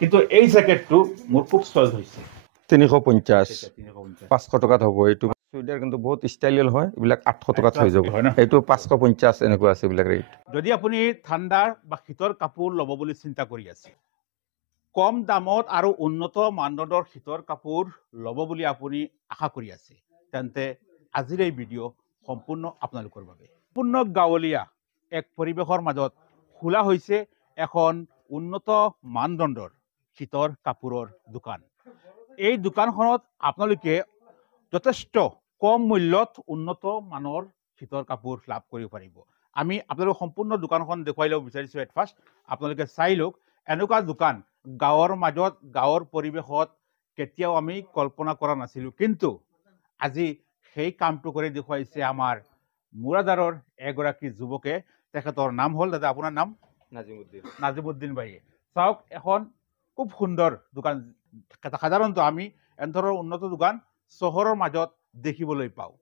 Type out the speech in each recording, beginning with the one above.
কিন্তু এই জ্যাকেটটো মোৰ খুব চইজ হৈছে 350 500 টকাত হ'ব এইটো চুইদাৰ কিন্তু বহুত ষ্টাইলিল হয় এইবিলাক 800 টকাত হৈ যাব এইটো 550 এনেকুৱা আছে এইবিলাক ৰেট যদি আপুনি ঠাণ্ডাৰ বা শীতৰ কাপোৰ ল'ব বুলি চিন্তা কৰি আছে কম দামত আৰু উন্নত মানদণ্ডৰ শীতৰ কাপোৰ ল'ব বুলি আপুনি আশা কৰি আছে তেন্তে আজিৰ এই ভিডিঅ' সম্পূৰ্ণ আপোনালোকৰ বাবে সম্পূৰ্ণ গাঁৱলীয়া এক পৰিৱেশৰ মাজত খোলা হৈছে এখন উন্নত মানদণ্ডৰ শীতৰ কাপোৰৰ দোকান এই দোকানখনত আপোনালোকে যথেষ্ট কম মূল্যত উন্নত মানৰ শীতৰ কাপোৰ লাভ কৰিব পাৰিব আমি আপোনালোকক সম্পূৰ্ণ দোকানখন দেখুৱাই ল'ব বিচাৰিছোঁ এট ফাৰ্ষ্ট আপোনালোকে চাই লওক এনেকুৱা দোকান গাঁৱৰ মাজত গাঁৱৰ পৰিৱেশত কেতিয়াও আমি কল্পনা কৰা নাছিলোঁ কিন্তু আজি সেই কামটো কৰি দেখুৱাইছে আমাৰ মুৰাদাৰৰ এগৰাকী যুৱকে তেখেতৰ নাম হ'ল দাদা আপোনাৰ নাম নাজিমুদ্দিন ভাইয়ে চাওক এখন খুব সুন্দৰ দোকান সাধাৰণতে আমি এনেধৰণৰ উন্নত দোকান চহৰৰ মাজত দেখিবলৈ পাওঁ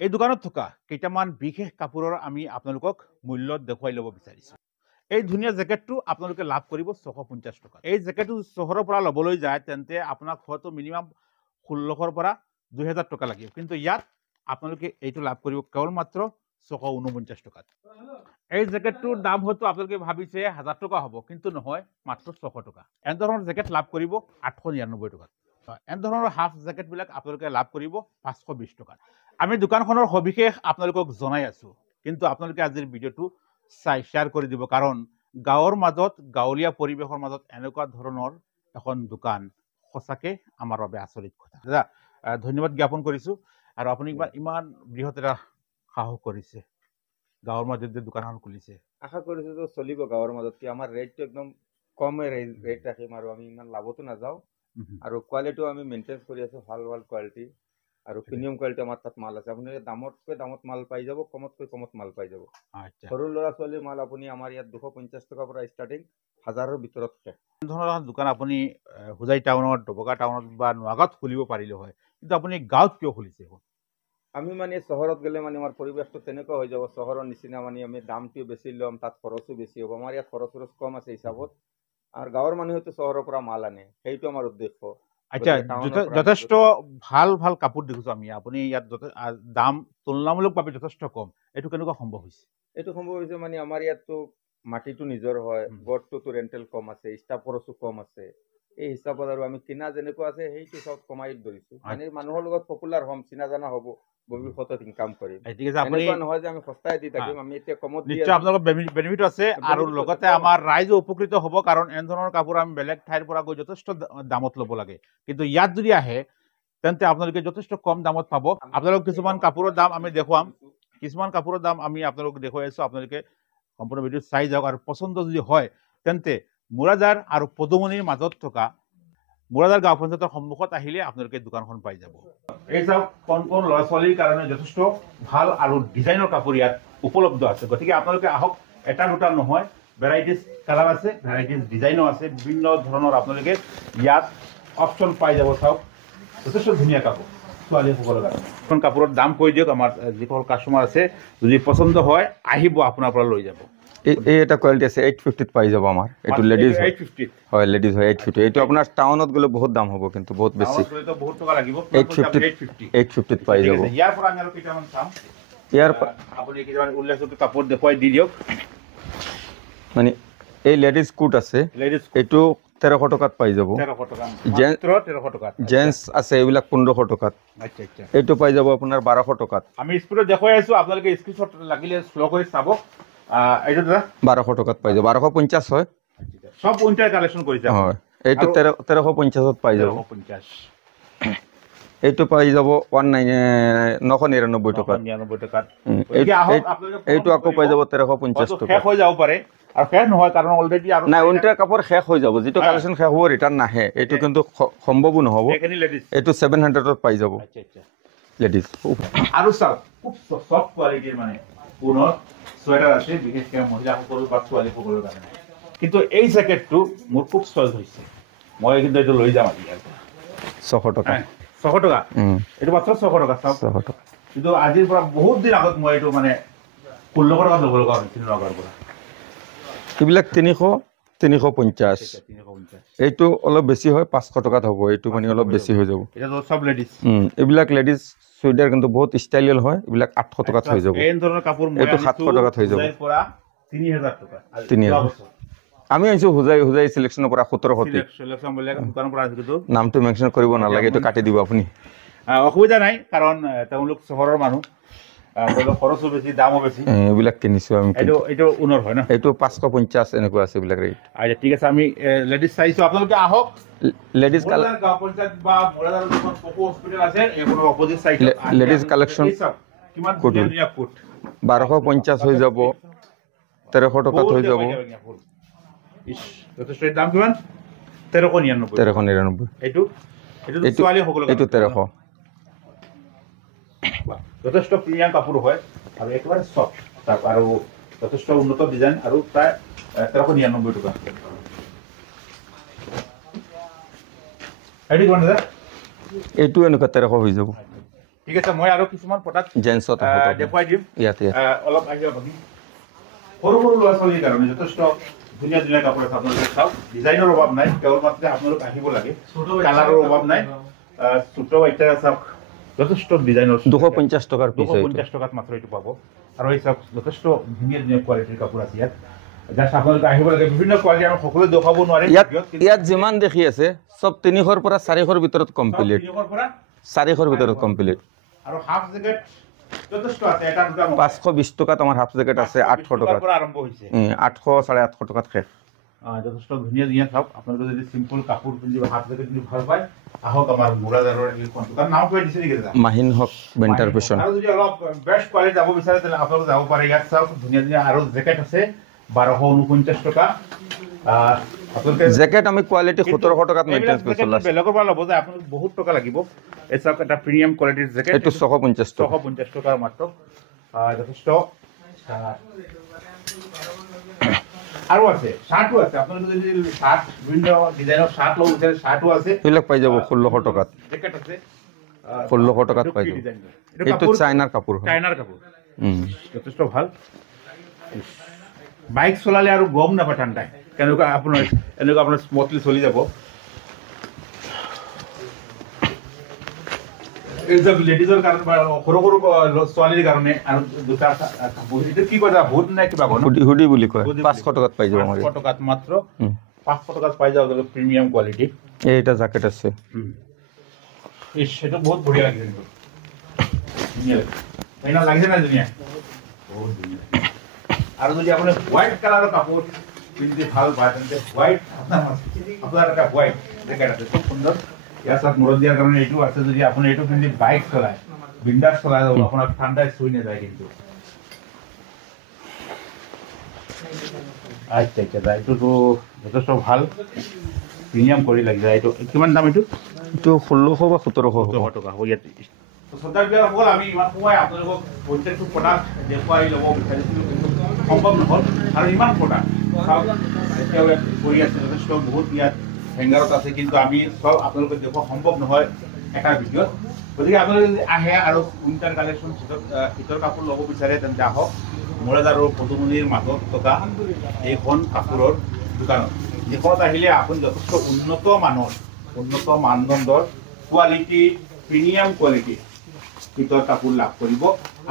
এই দোকানত থকা কেইটামান বিশেষ কাপোৰৰ আমি আপোনালোকক মূল্যত দেখুৱাই ল'ব বিচাৰিছোঁ এই ধুনীয়া জেকেটটো আপোনালোকে লাভ কৰিব 650 টকা এই জেকেটটো চহৰৰ পৰা ল'বলৈ যায় তেন্তে আপোনাক হয়তো মিনিমাম 1600 পৰা 2000 টকা লাগিব কিন্তু ইয়াত আপোনালোকে এইটো লাভ কৰিব কেৱল মাত্ৰ 649 টকাত এই জেকেটটোৰ দাম হয়তো আপোনালোকে ভাবিছে 1000 টকা হ'ব কিন্তু নহয় মাত্ৰ 600 টকা এনেধৰণৰ জেকেট লাভ কৰিব 899 টকাত এনেধৰণৰ হাফ জেকেটবিলাক আপোনালোকে লাভ কৰিব 520 টকাত আমি দোকানখনৰ সবিশেষ আপোনালোকক জনাই আছোঁ কিন্তু আপোনালোকে আজিৰ ভিডিঅ'টো শ্বেয়াৰ কৰি দিব কাৰণ গাঁৱৰ মাজত গাঁৱলীয়া পৰিৱেশৰ মাজত এনেকুৱা ধৰণৰ এখন দোকান সঁচাকৈ আমাৰ বাবে আচৰিত কথা দাদা ধন্যবাদ জ্ঞাপন কৰিছোঁ আৰু আপুনি ইমান বৃহৎ এটা সাহস কৰিছে গাঁৱৰ মাজত যে দোকানখন খুলিছে আশা কৰিছোঁ যে চলিব গাঁৱৰ মাজত কি আমাৰ ৰেটটো একদম কমে ৰেট ৰাখিম আৰু আমি ইমান লাভতো নাযাওঁ আৰু কোৱালিটিও আমি মেইনটেইন কৰি আছোঁ ভাল ভাল কোৱালিটি আৰু প্ৰিমিয়াম কোৱালিটি আমাৰ তাত মাল আছে আপুনি দামত মাল পাই যাব কমত মাল পাই যাব সৰু ল'ৰা ছোৱালীৰ মাল আপুনি আমাৰ ইয়াত 250 টকাৰ পৰা ষ্টাৰ্টিং 1000ৰ ভিতৰত শেষ এনেধৰণৰ দোকান আপুনি হোজাই টাউনত ডবকা টাউনত বা নোৱাগাঁৱত খুলিব পাৰিলে হয় কিন্তু আপুনি গাঁৱত কিয় খুলিছে আমি মানে চহৰত গ'লে মানে আমাৰ পৰিৱেশটো তেনেকুৱা হৈ যাব চহৰৰ নিচিনা মানে আমি দামটো বেছি ল'ম তাত খৰচো বেছি হ'ব আমাৰ ইয়াত খৰচ কম আছে হিচাপত আৰু গাঁৱৰ মানুহেতো চহৰৰ পৰা মাল আনে সেইটো আমাৰ উদ্দেশ্য আচ্ছা যথেষ্ট ভাল ভাল কাপোৰ দেখিছোঁ আমি আপুনি ইয়াত দাম তুলনামূলকভাৱে যথেষ্ট কম এইটো কেনেকুৱা সম্ভৱ হৈছে এইটো সম্ভৱ হৈছে মানে আমাৰ ইয়াততো মাটিটো নিজৰ হয় গড়টোতো ৰেণ্টেল কম আছে ষ্টাফ খৰচো কম আছে এই হিচাপত আৰু আমি কিনা যেনেকুৱা আছে সেইটো চব কমাই ধৰিছোঁ মানে মানুহৰ লগত পপুলাৰ হ'ম চিনা জানা হ'ব ভৱিষ্যতত ইনকাম কৰিম এনেকুৱা নহয় যে আমি সস্তাই দি থাকিম আমি এতিয়া কমত নিশ্চয় আপোনালোকৰ বেনিফিট আছে আৰু লগতে আমাৰ ৰাইজো উপকৃত হ'ব কাৰণ এনেধৰণৰ কাপোৰ আমি বেলেগ ঠাইৰ পৰা গৈ যথেষ্ট দামত ল'ব লাগে কিন্তু ইয়াত যদি আহে তেন্তে আপোনালোকে যথেষ্ট কম দামত পাব আপোনালোক কিছুমান কাপোৰৰ দাম আমি দেখুৱাম কিছুমান কাপোৰৰ দাম আমি আপোনালোক দেখুৱাই আছোঁ আপোনালোকে সম্পূৰ্ণ ভিডিঅ' চাই যাওক আৰু পচন্দ যদি হয় তেন্তে মুৰাদাৰ আৰু পদুমনিৰ মাজত থকা মুৰাদাৰ গাঁও পঞ্চায়তৰ সন্মুখত আহিলে আপোনালোকে দোকানখন পাই যাব এই চাওক কণ কণ ল'ৰা ছোৱালীৰ কাৰণে যথেষ্ট ভাল আৰু ডিজাইনৰ কাপোৰ ইয়াত উপলব্ধ আছে গতিকে আপোনালোকে আহক এটা দুটা নহয় ভেৰাইটিজ কালাৰ আছে ভেৰাইটিজ ডিজাইনো আছে বিভিন্ন ধৰণৰ আপোনালোকে ইয়াত অপশ্যন পাই যাব চাওক যথেষ্ট ধুনীয়া কাপোৰ ছোৱালীসকলৰ কাৰণে এখন কাপোৰৰ দাম কৈ দিয়ক আমাৰ যিসকল কাষ্টমাৰ আছে যদি পচন্দ হয় আহিব আপোনাৰ পৰা লৈ যাব এই এটা কোৱালিটি আছে 850 পাই যাব আমাৰ এটো লেডিজ 850 হয় লেডিজ হয় 850 এটো আপোনাৰ টাউনত গলে বহুত দাম হ'ব কিন্তু বহুত বেছি তো বহুত টকা লাগিব 850 পাই যাব ইয়াৰ পৰা আমি আৰু কেইটামান চাম ইয়াৰ আপুনি কেইটামান উল্লেখযোগ্য কাপোৰ দেখুৱাই দি দিয়ক মানে এই লেডিজ কোট আছে এটো 1300 টকাত পাই যাব 1300 টকা মাত্ৰ 1300 টকাত জেন্স আছে এইবিলাক 1500 টকাত আচ্ছা আচ্ছা এটো পাই যাব আপোনাৰ 1200 টকাত আমি স্পিডত দেখুৱাই আছো আপোনালোকে স্ক্ৰিনশ্বট লাগিলে স্লো কৰি চাব এইটো দাদা 1200 টকাত পাই যাব 1250 হয় সব উইন্টাৰ কালেকশন কৰিছে হয় এইটো 1350 ত পাই যাব 1350 এইটো পাই যাব 999 টকাত এইটো আকৌ পাই যাব 1350 টকা শেষ হৈ যাব পাৰে আৰু শেষ নহয় কাৰণ অলৰেডি আৰু নাই উইন্টাৰ কাপোৰ শেষ হৈ যাব যেটো কালেকশন শেষ হ'ব ৰিটাৰ্ণ নাহে এইটো কিন্তু সম্ভৱ নহব এইটো 700 ত পাই যাব আচ্ছা আচ্ছা লেডিজ আৰু সব খুব সফট কোৱালিটিৰ মানে পুনৰ সোয়েটাৰ আছে বিশেষকৈ মহিলাসকলৰ বা ছোৱালীসকলৰ কাৰণে কিন্তু এই জ্যাকেটটো মোৰ খুব চইজ হৈছে মই কিন্তু এইটো লৈ যাম আজি 600 টকা 600 টকা এইটো মাত্ৰ 600 টকা 600 টকা কিন্তু আজিৰ পৰা বহুত দিন আগত মই এইটো মানে 1600 টকা ল'ব লগা হৈছিল নগৰ পৰা এইবিলাক 300 350 350 এইটো অলপ বেছি হয় 500 টকাত হ'ব এইটো মানে অলপ বেছি হৈ যাব এটা তো সব লেডিস এইবিলাক লেডিজ চুইদাৰ কিন্তু বহুত ষ্টাইলিল হয় এইবিলাক 800 টকাত হৈ যাব এই ধৰণৰ কাপোৰ মই এইটো 700 টকাত হৈ যাব পৰা 3000 টকা 3000 আমি আইছো হুজাই সিলেকশনৰ পৰা 1700 সিলেকশন বলে দোকানৰ পৰা আহিছো নামটো মেনশন কৰিব নালাগে এইটো কাটি দিব আপুনি অসুবিধা নাই কাৰণ তেওঁলোক চহৰৰ মানুহ তেওঁলোক খৰচো বেছি দামো বেছি এইবিলাক কিনিছো আমি এইটো উনৰ হয় না এইটো 550 এনেকুৱা আছে এইবিলাক ৰেট আচ্ছা ঠিক আছে আমি লেডিস চাইছো আপোনালোকে আহক লেডিজ গাঁও পঞ্চায়ত বা মোৰাদাৰ যিখন পশু হস্পিটেল আছে এইখনৰ অপজিট সাইড লেডিজ কালেকশন কিমান কোট 1250 হৈ যাব 1300 টকাত হৈ যাব যথেষ্ট দাম কিমান 1399 এইটো ছোৱালী সকলো এইটো 1300 যথেষ্ট প্ৰিমিয়াম কাপোৰ হয় আৰু একেবাৰে সফট আৰু যথেষ্ট উন্নত ডিজাইন আৰু প্ৰায় 1399 টকা এইটো কোন দাদা এইটো এনেকুৱা 1300 হৈ যাব ঠিক আছে মই আৰু কিছুমান প্ৰডাক্ট জেন্সত দেখুৱাই দিম ইয়াতে অলপ আহিব বাকি সৰু সৰু ল'ৰা ছোৱালীৰ কাৰণে যথেষ্ট ধুনীয়া ধুনীয়া কাপোৰ আছে আপোনালোকে চাওক ডিজাইনৰ অভাৱ নাই কেৱল মাত্ৰ আপোনালোক আহিব লাগে কালাৰৰ অভাৱ নাই ছোট এতিয়া চাওক যথেষ্ট ডিজাইনৰ 250 টকাৰ পিছ 250 টকাত মাত্ৰ এইটো পাব আৰু এই চাওক যথেষ্ট ধুনীয়া ধুনীয়া কোৱালিটিৰ কাপোৰ আছে ইয়াত জাস্ট আপোনালোকে আহিব লাগে বিভিন্ন কোৱালিটি আমি সকলো দেখাব নোৱাৰে ইয়াত যিমান দেখি আছে সব 300 ৰ পৰা 400 ৰ ভিতৰত কমপ্লিট 400 ৰ ভিতৰত কমপ্লিট আৰু হাফ জেকেট যথেষ্ট আছে এটা দুটা 520 টকাত আমাৰ হাফ জেকেট আছে 800 টকাত পৰা আৰম্ভ হৈছে 800 850 টকাত শেষ যথেষ্ট ধুনীয়া ধুনীয়া চাওক আপোনালোকে যদি সিম্পল কাপোৰ পিন্ধিব হাফ জেকেট পিন্ধি ভাল পায় আহক আমাৰ মুৰাদাৰৰ এইখন দোকান নাম কৈ দিছে নেকি দাদা মাহিন হক বেন্টাৰ পেছন আৰু যদি অলপ বেষ্ট কোৱালিটি যাব বিচাৰে তেনে আপোনালোকে যাব পাৰে ইয়াত চাওক ধুনীয়া ধুনীয়া আৰু জেকেট আছে 1249 টকা আপোনালোকে জেকেট আমি কোৱালিটি 1700 টকাত মেইনটেইন কৰিছো বেলেগৰ পৰা ল'ব যায় আপোনালোক বহুত টকা লাগিব এই চাওক এটা প্ৰিমিয়াম কোৱালিটিৰ জেকেট এইটো 650 টকাৰ মাত্ৰ যথেষ্ট আৰু আছে শাৰ্টও আছে আপোনালোকে যদি শাৰ্ট বিভিন্ন ডিজাইনৰ শাৰ্ট ল'ব বিচাৰে শাৰ্টও আছে এইবিলাক পাই যাব 1600 টকাত জেকেট আছে 1600 টকাত পাই যাব এইটো চাইনাৰ কাপোৰ যথেষ্ট ভাল বাইক চলালে আৰু গম নাপায় ঠাণ্ডাই কেনেকুৱা আপোনাৰ এনেকুৱা আপোনাৰ স্মুথলি চলি যাব এই যে লেডিজৰ কাৰণে সৰু সৰু ছোৱালীৰ কাৰণে আৰু দুটা কাপোৰ এইটো কি কয় হুড নে কিবা কয় হুডি বুলি কয় 500 টকাত পাই যাব 500 টকাত মাত্ৰ 500 টকাত পাই যাব প্ৰিমিয়াম কোৱালিটি এইটা জ্যাকেট আছে সেটা বহুত বঢ়িয়া লাগে কিন্তু ধুনীয়া লাগে এইনা লাগিছে না ধুনীয়া বহুত ধুনীয়া আৰু যদি আপুনি হোৱাইট কালাৰৰ কাপোৰ পিন্ধি ভাল পায় তেন্তে হোৱাইট আপোনাৰ এটা হোৱাইট জেকেট আছে খুব সুন্দৰ ইয়াৰ সাথে মূৰত দিয়াৰ কাৰণে এইটো আছে যদি আপুনি এইটো পিন্ধি বাইক চলায় বিন্দাস চলাই যাব আপোনাৰ ঠাণ্ডাই চুই নাযায় কিন্তু আচ্ছা আচ্ছা এইটোতো যথেষ্ট ভাল প্ৰিমিয়াম কৰি লাগি যায় এইটো কিমান দাম এইটো 1600 বা 1700 টকা হ'ব ইয়াত সদায় সকল আমি ইমান সময় আপোনালোকক প্ৰত্যেকটো প্ৰডাক্ট দেখুৱাই ল'ব বিচাৰিছিলোঁ কিন্তু সম্ভৱ নহ'ল আৰু ইমান প্ৰডাক্ট চাওক এতিয়াও ইয়াত কৰি আছে যথেষ্ট বহুত ইয়াত হেংগাৰত আছে কিন্তু আমি সব আপোনালোকে দেখুওৱা সম্ভৱ নহয় এটা ভিডিঅ'ত গতিকে আপোনালোকে যদি আহে আৰু উইণ্টাৰ কালেকশ্যন শীতৰ কাপোৰ ল'ব বিচাৰে তেন্তে আহক মুৰাদাৰ আৰু পদুমণিৰ মাজত থকা এইখন কাপোৰৰ দোকানত যিখনত আহিলে আপুনি যথেষ্ট উন্নত মানদণ্ডৰ কোৱালিটি প্ৰিমিয়াম কোৱালিটি শীতৰ কাপোৰ লাভ কৰিব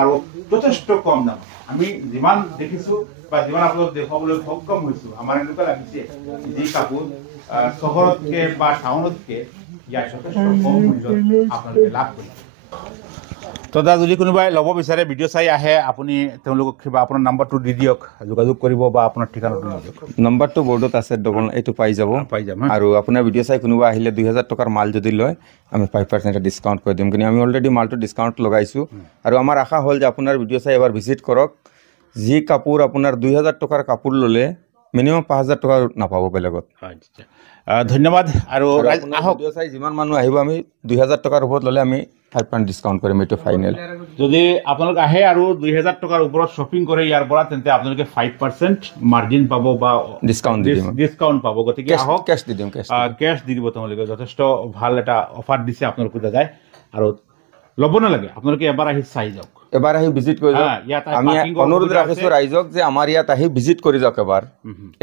আৰু যথেষ্ট কম দাম আমি যিমান দেখিছোঁ বা যিমান আপোনালোক দেখুৱাবলৈ সক্ষম হৈছোঁ আমাৰ এনেকুৱা লাগিছে যি কাপোৰ চহৰতকৈ বা টাউনতকৈ ইয়াৰ যথেষ্ট কম মূল্যত আপোনালোকে লাভ কৰিব তো দাদা যদি কোনোবাই ল'ব বিচাৰে ভিডিঅ' চাই আহে আপুনি তেওঁলোকক কিবা আপোনাৰ নাম্বাৰটো দি দিয়ক যোগাযোগ কৰিব বা আপোনাৰ ঠিকনাটো দি দিয়ক নাম্বাৰটো বৰ্ডত আছে দোকান এইটো পাই যাম আৰু আপোনাৰ ভিডিঅ' চাই কোনোবা আহিলে 2000 টকাৰ মাল যদি লয় আমি 5% ডিসকাউন্ট কৰি দিম কিন্তু আমি অলৰেডি মালটো ডিসকাউন্ট লগাইছো আৰু আমাৰ আশা হ'ল যে আপোনাৰ ভিডিঅ' চাই এবাৰ ভিজিট কৰক যি কাপোৰ আপোনাৰ 2000 টকাৰ কাপোৰ ল'লে মিনিমাম 5000 টকা নাপাব বেলেগত ধন্যবাদ আৰু আহক ভিডিঅ' চাই যিমান মানুহ আহিব আমি 2000 টকাৰ ওপৰত ল'লে আমি 5% ডিসকাউন্ট কৰিম এইটো ফাইনেল যদি আপোনালোক আহে আৰু 2000 টকাৰ ওপৰত শ্বপিং কৰে ইয়াৰ পৰা তেন্তে আপোনালোকে 5% মাৰ্জিন পাব বা ডিসকাউন্ট পাব গতিকে আহক কেশ দি দিম কেশ দি দিব তোমালোকে যথেষ্ট ভাল এটা অফাৰ দিছে আপোনালোকে দাদাই আৰু ল'ব নালাগে আপোনালোকে এবাৰ আহি চাই যাওক এবাৰ আহি ভিজিট কৰি যাওক ইয়াত আমি parking ৰ অনুৰোধ সুবিধা ৰাখিছো আছে। ৰাইজক যে আমাৰ ইয়াত আহি ভিজিট কৰি যাওক এবাৰ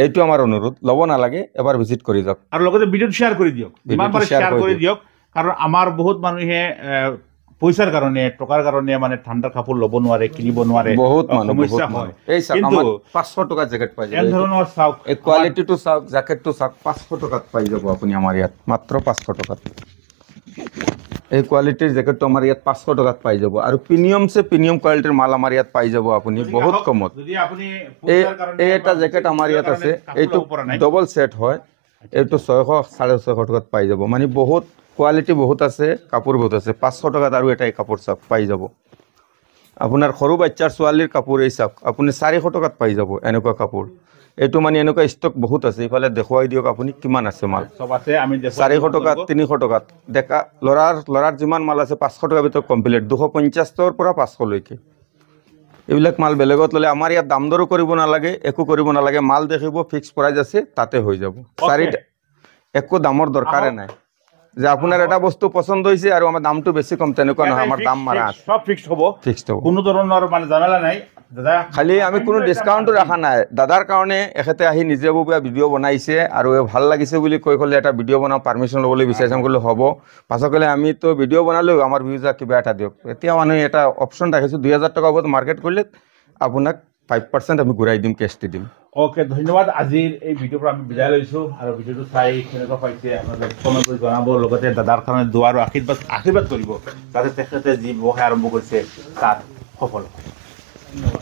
এইটো আমাৰ অনুৰোধ ল'ব নালাগে এবাৰ ভিজিট কৰি যাওক আৰু লগতে ভিডিঅ'টো শ্বেয়াৰ কৰি দিয়ক যিমান ভিডিঅ'টো পাৰে শ্বেয়াৰ শ্বেয়াৰ কৰি কৰি দিয়ক কাৰণ আমাৰ বহুত মানুহে পইচাৰ কাৰণে টকাৰ কাৰণে মানে ঠাণ্ডাৰ কাপোৰ ল'ব নোৱাৰে কিনিব নোৱাৰে বহুত মানুহ সমস্যা বহুত হয় মানুহ এই চাওক কিন্তু আমাৰ 500 টকা জেকেট পাই এনে যাব ধৰণৰ চাওক এই কোৱালিটিটো চাওক জেকেটটো চাওক 500 টকাত পাই যাব আপুনি আমাৰ ইয়াত মাত্ৰ 500 টকাত এই কোৱালিটিৰ জেকেটটো আমাৰ ইয়াত 500 টকাত পাই যাব আৰু প্ৰিমিয়াম কোৱালিটিৰ মাল আমাৰ ইয়াত পাই যাব আপুনি বহুত কমত যদি আপুনি এই পইচাৰ কাৰণে এই এটা জেকেট আমাৰ ইয়াত আছে এইটো ডবল সেট হয় এইটো 600 650 টকাত পাই যাব মানে বহুত কোৱালিটি বহুত আছে কাপোৰ বহুত আছে 500 টকাত আৰু এটা কাপোৰ চাওক পাই যাব আপোনাৰ সৰু বাচ্চাৰ ছোৱালীৰ কাপোৰ এই চাওক আপুনি 400 টকাত পাই যাব এনেকুৱা কাপোৰ এইটো মানে এনেকুৱা ষ্টক বহুত আছে ইফালে দেখুৱাই দিয়ক আপুনি কিমান আছে মাল সব আছে আমি 400 টকাত 300 টকাত ডেকা লৰাৰ যিমান মাল আছে 500 টকাৰ ভিতৰত কমপ্লিট 250 পৰা 500 লৈকে এইবিলাক মাল বেলেগত ল'লে আমাৰ ইয়াত দাম দৰো কৰিব নালাগে একো কৰিব নালাগে মাল দেখিব ফিক্স প্ৰাইস আছে তাতে হৈ যাব চাৰিটা একো দামৰ দৰকাৰে নাই যে আপোনাৰ এটা বস্তু পছন্দ হৈছে আৰু আমাৰ দামটো বেছি কম তেনেকুৱা নহয় আমাৰ দাম মাৰা আছে সব ফিক্সড হ'ব ফিক্সড হ'ব কোনো ধৰণৰ মানে ঝামেলা নাই দাদা খালি আমি কোনো ডিসকাউন্ট ৰাখা নাই দাদাৰ কাৰণে এখেতে আহি নিজে ববিয়া ভিডিঅ' বনাইছে আৰু ভাল লাগিছে বুলি কৈ ক'লে এটা ভিডিঅ' বনাও পাৰমিশন ল'বলৈ বিচাৰিম ক'লে হ'ব পাছত ক'লে আমি তো ভিডিঅ' বনালো আমাৰ ভিউজা কিবা এটা দিয়ক এতিয়া মানুহে এটা অপশ্যন ৰাখিছো 2000 টকা ওপৰত মাৰ্কেট কৰিলে আপোনাক 5% আমি ঘূৰাই দিম কেছ দি দিম ওকে ধন্যবাদ আজিৰ এই ভিডিঅ'ৰ পৰা আমি বিদায় লৈছো আৰু ভিডিঅ'টো চাই কেনেকুৱা পাইছে আপোনালোকে কমেণ্ট কৰি জনাব লগতে দাদাৰ কাৰণে দোৱা আৰু আশীৰ্বাদ কৰিব যাতে তেখেতে যি ব্যৱসায় আৰম্ভ কৰিছে তাত সফল হয়